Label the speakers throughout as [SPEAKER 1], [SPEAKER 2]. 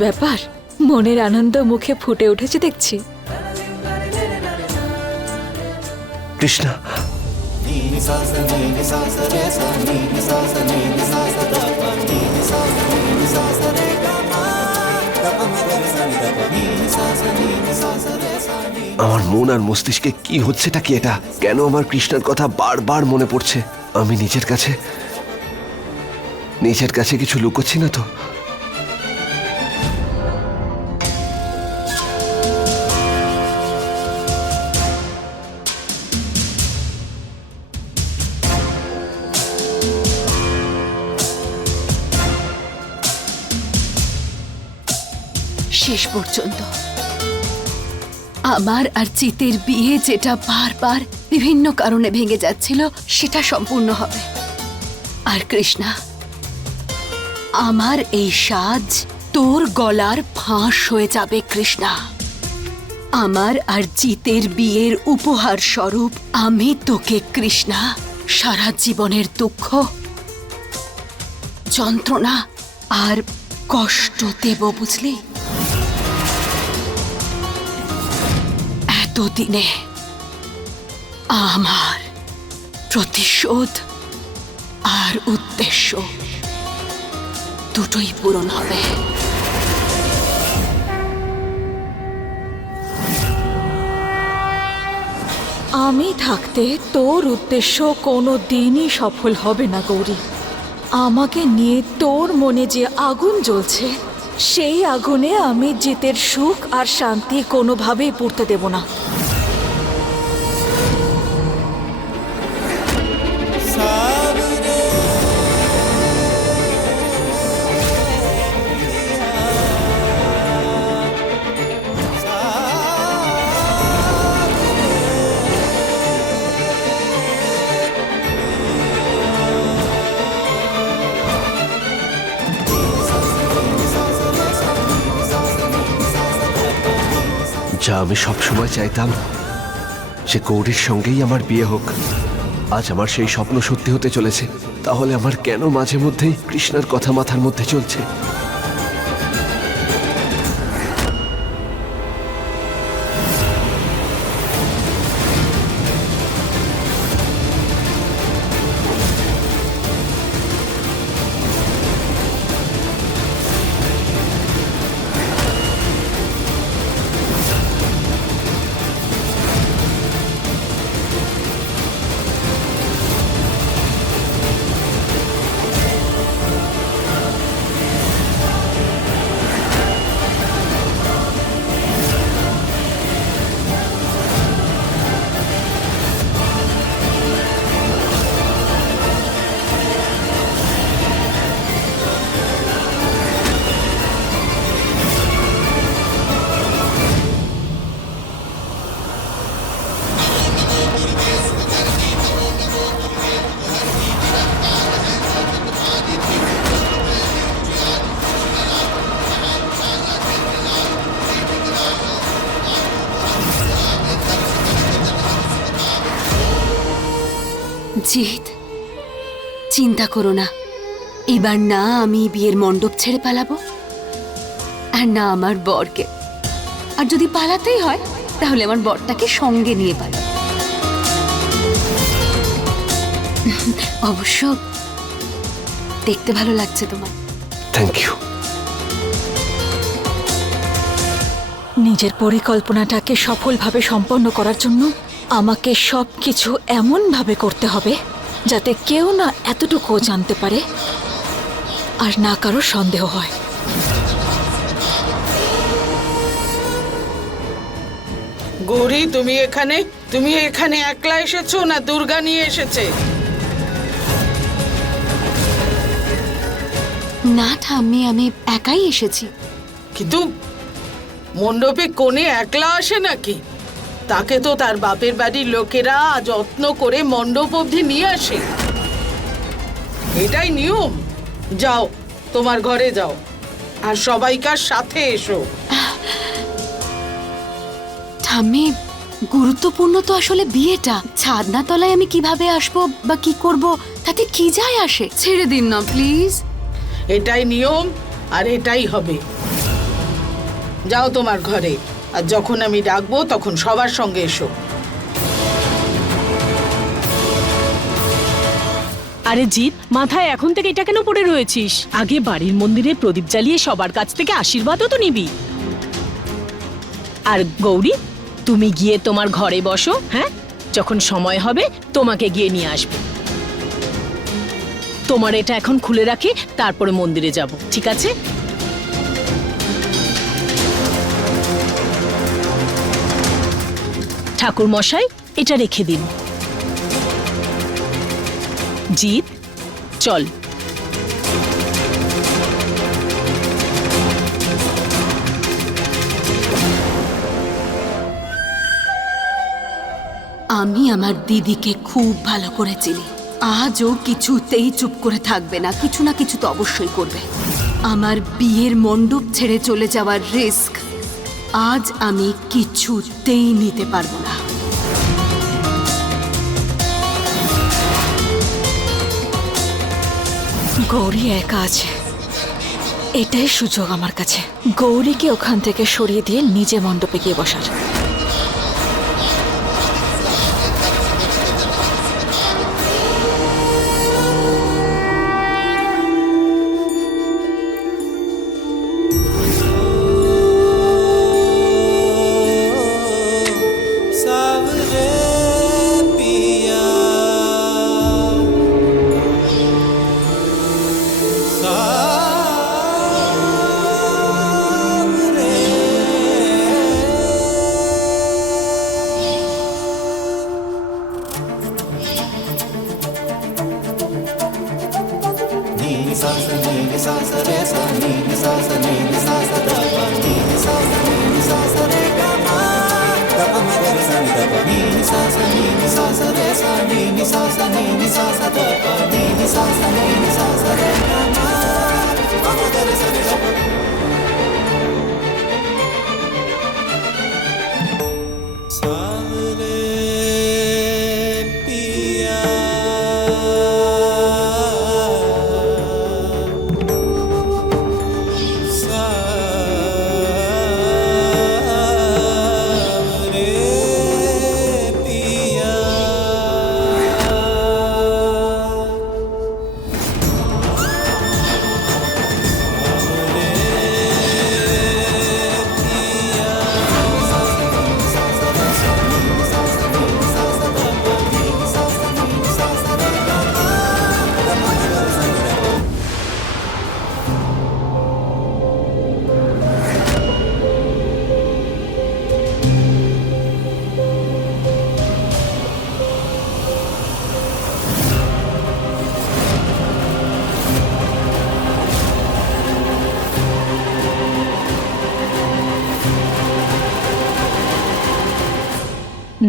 [SPEAKER 1] ব্যাপার? মনের আনন্দ মুখে ফুটে উঠেছে দেখছি।
[SPEAKER 2] কৃষ্ণা। আমার মন আর মস্তিষ্কে কি হচ্ছেটা কি এটা? কেন আমার কৃষ্ণার কথা বারবার মনে পড়ছে? আমি নিজের কাছে নিজের কাছে কিছু লুকোচ্ছি না তো?
[SPEAKER 3] পর্যন্ত। আমার আর চিতের বিয়ে যেটা বারবার বিভিন্ন কারণে ভেঙে যাচ্ছিল, সেটা সম্পূর্ণ হবে। আর কৃষ্ণা, আমার এই সাজ তোর গলার ফাঁস হয়ে যাবে, কৃষ্ণা। আমার আর জিতের বিয়ের উপহার স্বরূপ আমি তোকে, কৃষ্ণা, সারা জীবনের দুঃখ, যন্ত্রণা আর কষ্ট দেব, বুঝলি? এতদিনে আমার প্রতিশোধ আর উদ্দেশ্য দুটোই পূরণ হবে।
[SPEAKER 1] আমি থাকতে তোর উদ্দেশ্য কোনো দিনই সফল হবে না, গৌরী। আমাকে নিয়ে তোর মনে যে আগুন জ্বলছে, সেই আগুনে আমি জিতের সুখ আর শান্তি কোনোভাবেই পড়তে দেব না।
[SPEAKER 2] আমি সবসময় চাইতাম সে গৌরীর সঙ্গেই আমার বিয়ে হোক। আজ আমার সেই স্বপ্ন সত্যি হতে চলেছে। তাহলে আমার কেন মাঝে মধ্যেই কৃষ্ণার কথা মাথার মধ্যে চলছে?
[SPEAKER 3] করো না। এবার না আমি বিয়ের মণ্ডপ ছেড়ে পালাবো আর না আমার বরকে। আর যদি পালাতেই হয় তাহলে আমার বরটাকে সঙ্গে নিয়ে পালাবো। অবশ্য দেখতে ভালো লাগছে তোমার।
[SPEAKER 2] থ্যাংক ইউ
[SPEAKER 1] নিজের পরিকল্পনাটাকে সফলভাবে সম্পন্ন করার জন্য আমাকে সব কিছু এমনভাবে করতে হবে যাতে কেউ না এতটুকুও জানতে পারে আর না কারও সন্দেহ হয়।
[SPEAKER 4] গৌরী তুমি এখানে? তুমি এখানে একলা এসেছ না দুর্গা নিয়ে এসেছে?
[SPEAKER 3] না ঠাম্মি আমি একাই এসেছি।
[SPEAKER 4] কিন্তু মণ্ডপে কোণে একলা আসে নাকি? তাকে তো তার বাপের বাড়ির লোকেরা যত্ন করে মণ্ডপ অবধি নিয়ে আসে। এটাই নিয়ম। যাও তোমার ঘরে যাও। আর সবাইকার সাথে এসো।
[SPEAKER 3] ঠাম্মি গুরুত্বপূর্ণ তো আসলে বিয়েটা। ছাদনা তলায় আমি কীভাবে আসব বা কি করব তাতে কি যায় আসে? ছেড়ে দিন না প্লিজ।
[SPEAKER 4] এটাই নিয়ম আর এটাই হবে। যাও তোমার ঘরে। আর যখন আমি ডাকবো, তখন সবার সঙ্গে এসো।
[SPEAKER 5] আরে জিৎ, মাথায় এখন থেকে এটা কেন পড়ে রয়েছিস? আগে বাড়ির মন্দিরে প্রদীপ জ্বালিয়ে সবার কাছ থেকে আশীর্বাদও তো নিবি। আর গৌরী, তুমি গিয়ে তোমার ঘরে বসো হ্যাঁ? যখন সময় হবে, তোমাকে গিয়ে নিয়ে আসবে। তোমার এটা এখন খুলে রাখি, তারপরে মন্দিরে যাব, ঠিক আছে? ঠাকুর মশাই এটা রেখে দিন। জিৎ, চল।
[SPEAKER 3] আমি আমার দিদিকে খুব ভালো করে চিনি আজও কিছুতেই চুপ করে থাকবে না, কিছু না কিছু তো অবশ্যই করবে। আমার বিয়ের মণ্ডপ ছেড়ে চলে যাওয়ার রিস্ক আজ আমি কিছুতেই নিতে পারব না।
[SPEAKER 1] গৌরী একা আছে। এটাই সুযোগ আমার কাছে। গৌরীকে ওখান থেকে সরিয়ে দিয়ে নিজে মণ্ডপে গিয়ে বসার।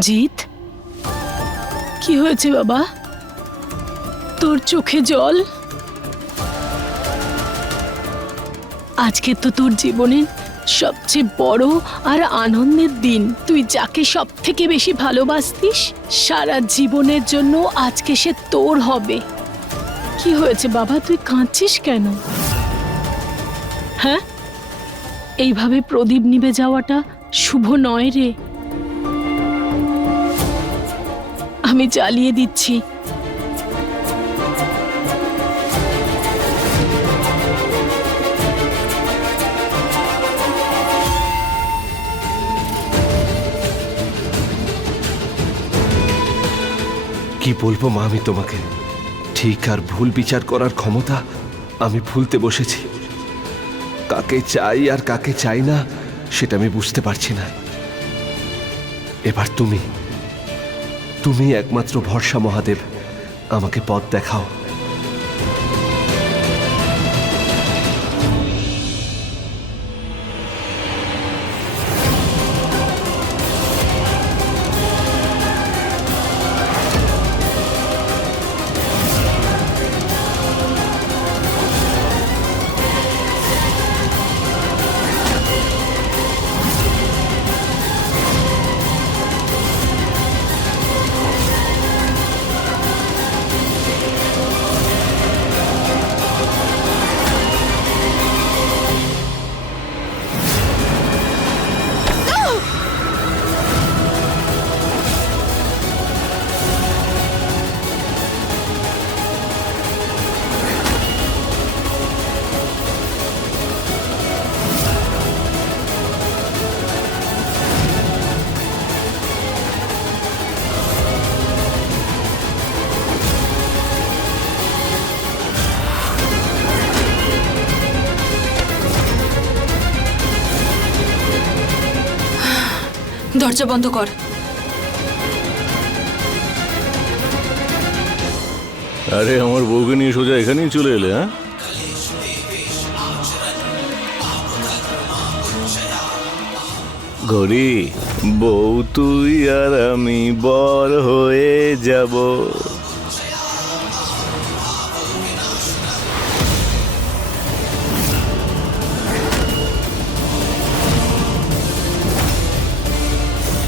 [SPEAKER 5] জিৎ কি হয়েছে বাবা? তোর চোখে জল? আজকে তো তোর জীবনের সবচেয়ে বড় আর আনন্দের দিন। তুই যাকে সব থেকে বেশি ভালোবাসতিস, সারা জীবনের জন্য আজকে সে তোর হবে। কি হয়েছে বাবা? তুই কাঁদছিস কেন? হ্যাঁ? এইভাবে প্রদীপ নিভে যাওয়াটা শুভ নয় রে। আমি জ্বালিয়ে দিচ্ছি।
[SPEAKER 2] কি বলব মা আমি তোমাকে? ঠিক আর ভুল বিচার করার ক্ষমতা আমি ভুলতে বসেছি। কাকে চাই আর কাকে চাই না, সেটা আমি বুঝতে পারছি না। এবার তুমি তুমি একমাত্র ভরসা মহাদেব। আমাকে পথ দেখাও।
[SPEAKER 3] দরজা বন্ধ কর।
[SPEAKER 6] আরে, আমার বউকে নিয়ে সোজা এখানেই চলে এলে হ্যাঁ? ঘড়ি, বউ তুই আর আমি বর হয়ে যাব।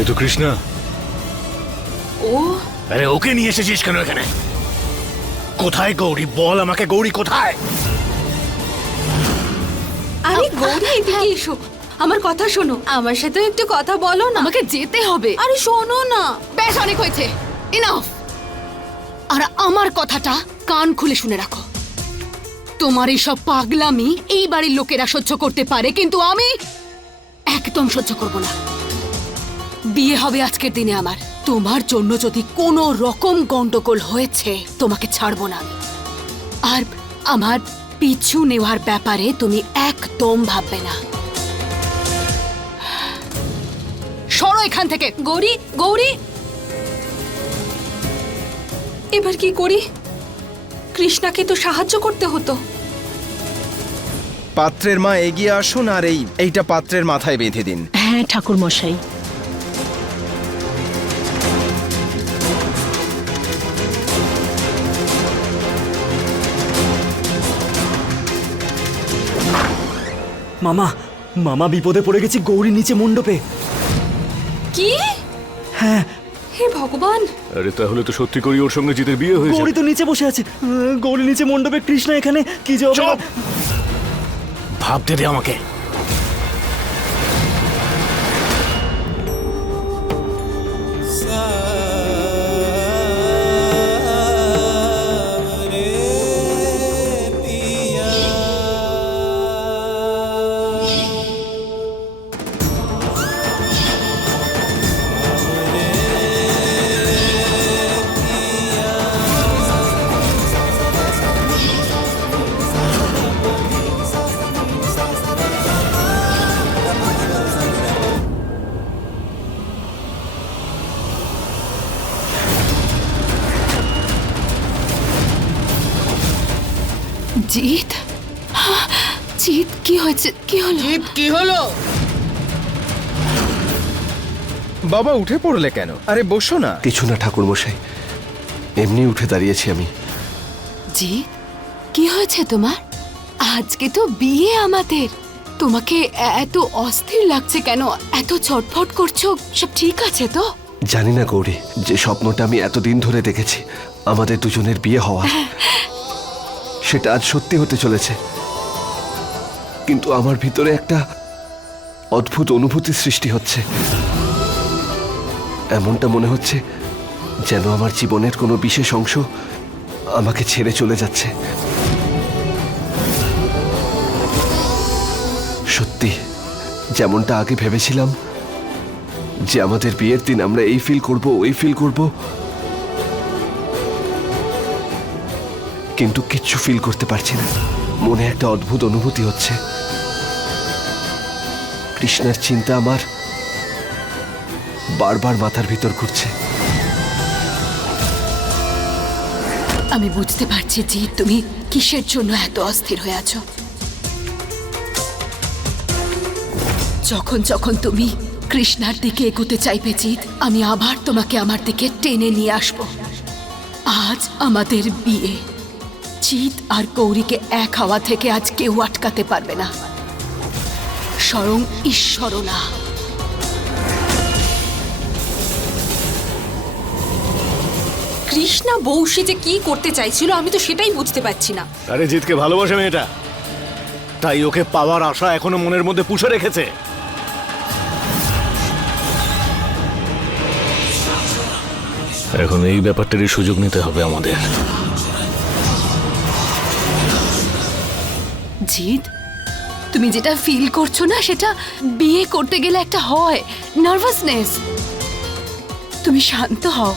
[SPEAKER 6] এ তো কৃষ্ণা।
[SPEAKER 3] ও?
[SPEAKER 6] আরে ওকে নিয়ে এসেছিস কেন এখানে? কোথায় গৌরী? বল আমাকে গৌরী কোথায়?
[SPEAKER 3] আরে গৌরী এদিকে এসো। আমার কথা শোনো। আমার সাথে একটু কথা বলো না। আমাকে যেতে হবে। আরে শোনো না। বেশ অনেক হয়েছে। ইনাফ আর আমার কথাটা কান খুলে শুনে রাখো। তোমার এই সব পাগলামি এই বাড়ির লোকেরা সহ্য করতে পারে কিন্তু আমি একদম সহ্য করব না। বিয়ে হবে আজকের দিনে আমার। তোমার জন্য যদি কোনো রকম গন্ডগোল হয়েছে তোমাকে ছাড়বো না আমি। আর আমার পিছু নেওয়ার ব্যাপারে তুমি একদম ভাববে না। সরো এখান থেকে। গৌরী গৌরী! এবার কি করি? কৃষ্ণাকে তো সাহায্য করতে হতো।
[SPEAKER 7] পাত্রের মা এগিয়ে আসুন আর এই এইটা পাত্রের মাথায় বেঁধে দিন।
[SPEAKER 5] হ্যাঁ ঠাকুর মশাই
[SPEAKER 8] মামা মামা বিপদে পড়ে গেছি গৌরী নিচে মণ্ডপে।
[SPEAKER 3] কি?
[SPEAKER 8] হ্যাঁ।
[SPEAKER 3] হে ভগবান।
[SPEAKER 6] আরে তাহলে তো সত্যি করি ওর সঙ্গে জিতের বিয়ে হয়েছে।
[SPEAKER 8] গৌরী তো নিচে বসে আছে। গৌরী নিচে মণ্ডপে কৃষ্ণা এখানে কি যে হবে
[SPEAKER 6] চুপ! ভাবতে দে আমাকে।
[SPEAKER 7] বাবা উঠে পড়লে কেন? আরে বসো না।
[SPEAKER 2] কিছু না ঠাকুর মশাই এমনি উঠে দাঁড়িয়েছি আমি।
[SPEAKER 3] জি কি হয়েছে তোমার? আজকে তো বিয়ে আমাদের। তোমাকে এত অস্থির লাগছে কেন? এত ছটফট করছ? সব ঠিক আছে তো?
[SPEAKER 2] জানি না গৌরী যে স্বপ্নটা আমি এতদিন ধরে দেখেছি আমাদের দুজনের বিয়ে হওয়া। সেটা আজ সত্যি হতে চলেছে। কিন্তু আমার ভিতরে একটা অদ্ভুত অনুভূতি সৃষ্টি হচ্ছে। এমনটা মনে হচ্ছে যেন আমার জীবনের কোনো বিশেষ অংশ আমাকে ছেড়ে চলে যাচ্ছে। সত্যি, যেমনটা আগে ভেবেছিলাম যে আমাদের বিয়ের দিন আমরা এই ফিল করব, ওই ফিল করব, কিন্তু কিচ্ছু ফিল করতে পারছি না। মনে একটা অদ্ভুত অনুভূতি হচ্ছে। কৃষ্ণার চিন্তা আমার বারবার মাথার ভিতর ঘুরছে।
[SPEAKER 3] আমি বুঝতে পারছি জি তুমি কিসের জন্য এত অস্থির হয়ে আছো। যখন যখন তুমি কৃষ্ণার দিকে এগোতে চাইবে জিৎ, আমি আবার তোমাকে আমার দিকে টেনে নিয়ে আসব। আজ আমাদের বিয়ে। জিৎ আর গৌরীকে এক হাওয়া থেকে আজ কেউ আটকাতে পারবে না। স্বয়ং ঈশ্বরও
[SPEAKER 9] কৃষ্ণা সে যে কি করতে চাইছিল আমি তো সেটাই বুঝতে পারছি না।
[SPEAKER 6] আরে জিতকে ভালোবাসে মেয়েটা। তাই ওকে পাওয়ার আশা এখনও মনের মধ্যে পুষে রেখেছে। এখন এই ব্যাপারটারই সুযোগ নিতে হবে আমাদের।
[SPEAKER 3] জিৎ তুমি যেটা ফিল করছ না সেটা বিয়ে করতে গেলে একটা হয় নার্ভাসনেস তুমি শান্ত হও।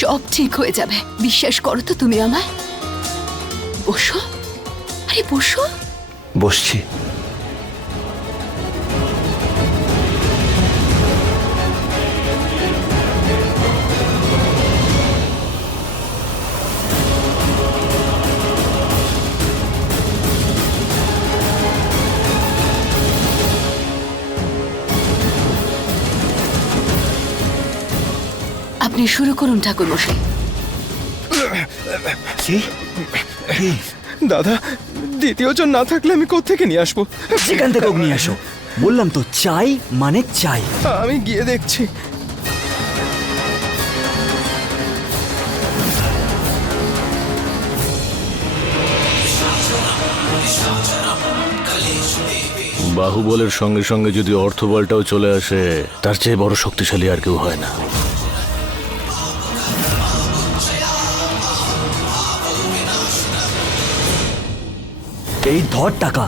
[SPEAKER 3] সব ঠিক হয়ে যাবে। বিশ্বাস করো তো তুমি আমায়। বসো। আরে বসো।
[SPEAKER 2] বসছি।
[SPEAKER 3] আপনি শুরু করুন ঠাকুর মশাই
[SPEAKER 8] কি? কি?
[SPEAKER 7] দাদা দ্বিতীয় জন না থাকলে আমি কোত্থেকে নিয়ে আসব?
[SPEAKER 8] যেখান থেকে নিয়ে আসো। বললাম তো চাই মানে চাই।
[SPEAKER 7] আমি গিয়ে দেখছি।
[SPEAKER 6] বাহুবলের সঙ্গে সঙ্গে যদি অর্থবলটাও চলে আসে তার চেয়ে বড় শক্তিশালী আর কেউ হয় না।
[SPEAKER 8] এই ধর টাকা।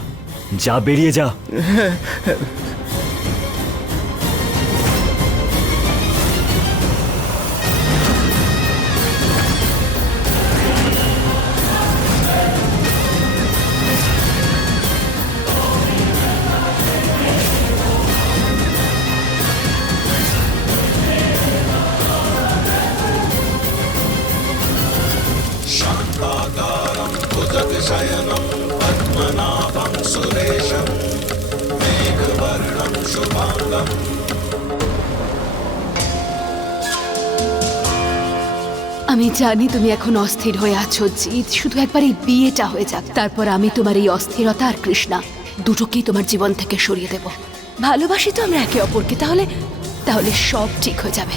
[SPEAKER 8] যা বেরিয়ে যা।
[SPEAKER 3] আমি জানি তুমি এখন অস্থির হয়ে আছো, জিৎ। শুধু একবার এই বিয়েটা হয়ে যাক। তারপর আমি তোমার এই অস্থিরতা আর কৃষ্ণা দুটোকেই তোমার জীবন থেকে সরিয়ে দেব। ভালোবাসি তো আমরা একে অপরকে, তাহলে তাহলে সব ঠিক হয়ে যাবে।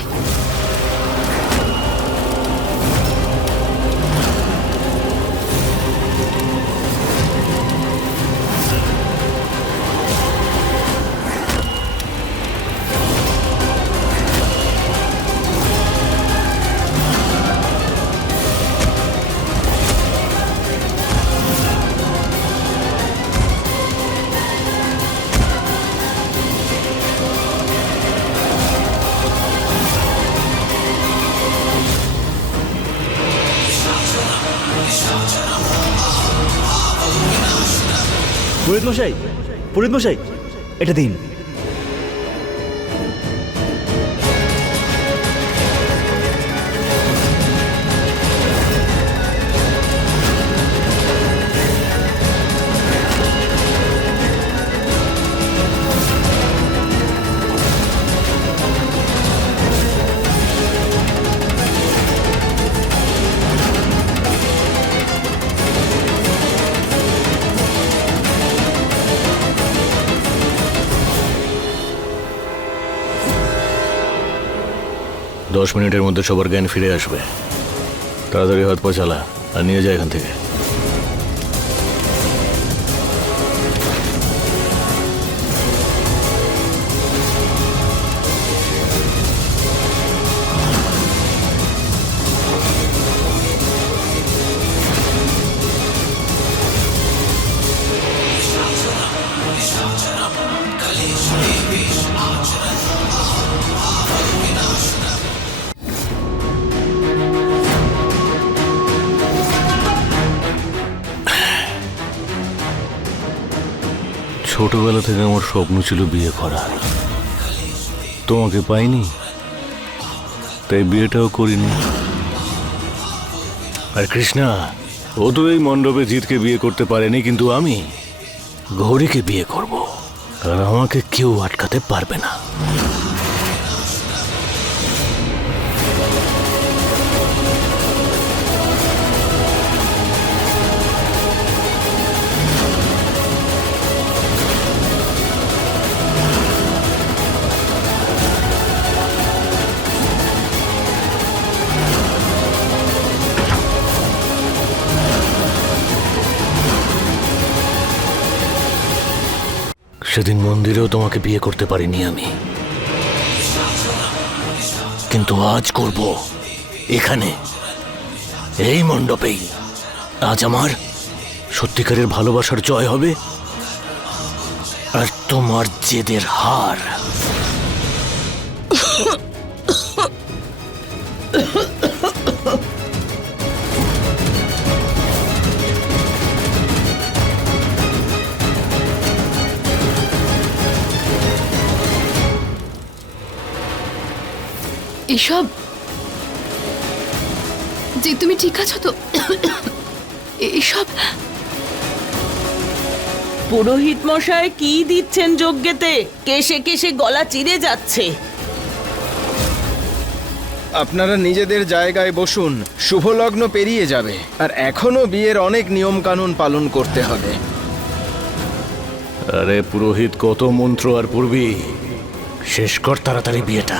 [SPEAKER 8] মশাই পুরোহিত মশাই এটা দিন।
[SPEAKER 6] দশ মিনিটের মধ্যে সবার জ্ঞান ফিরে আসবে। তাড়াতাড়ি হাত পা চালা আর নিয়ে যায় এখান থেকে। ছোটবেলা থেকে আমার স্বপ্ন ছিল বিয়ে করা তোমাকে পাইনি, তাই বিয়েটাও করিনি। আর কৃষ্ণা, ও তো এই মণ্ডপে জিতকে বিয়ে করতে পারেনি, কিন্তু আমি গৌরীকে বিয়ে করব। আর আমাকে কেউ আটকাতে পারবে না। মন্দিরেও তোমাকে বিয়ে করতে পারিনি আমি। কিন্তু আজ করব। এখানে, এই মণ্ডপেই। আজ আমার সত্যিকারের ভালোবাসার জয় হবে। আর তোমার জেদের হার।
[SPEAKER 3] এসব? যে তুমি ঠিক আছো তো? এসব?
[SPEAKER 10] পুরোহিত মশাই কি দিচ্ছেন যজ্ঞেতে? কেসে কেসে গলা চিরে যাচ্ছে।
[SPEAKER 7] আপনারা নিজেদের জায়গায় বসুন শুভ লগ্ন পেরিয়ে যাবে। আর এখনও বিয়ের অনেক নিয়ম কানুন পালন করতে হবে।
[SPEAKER 6] আরে পুরোহিত কত মন্ত্র আর পূর্বী। শেষ কর তাড়াতাড়ি বিয়েটা।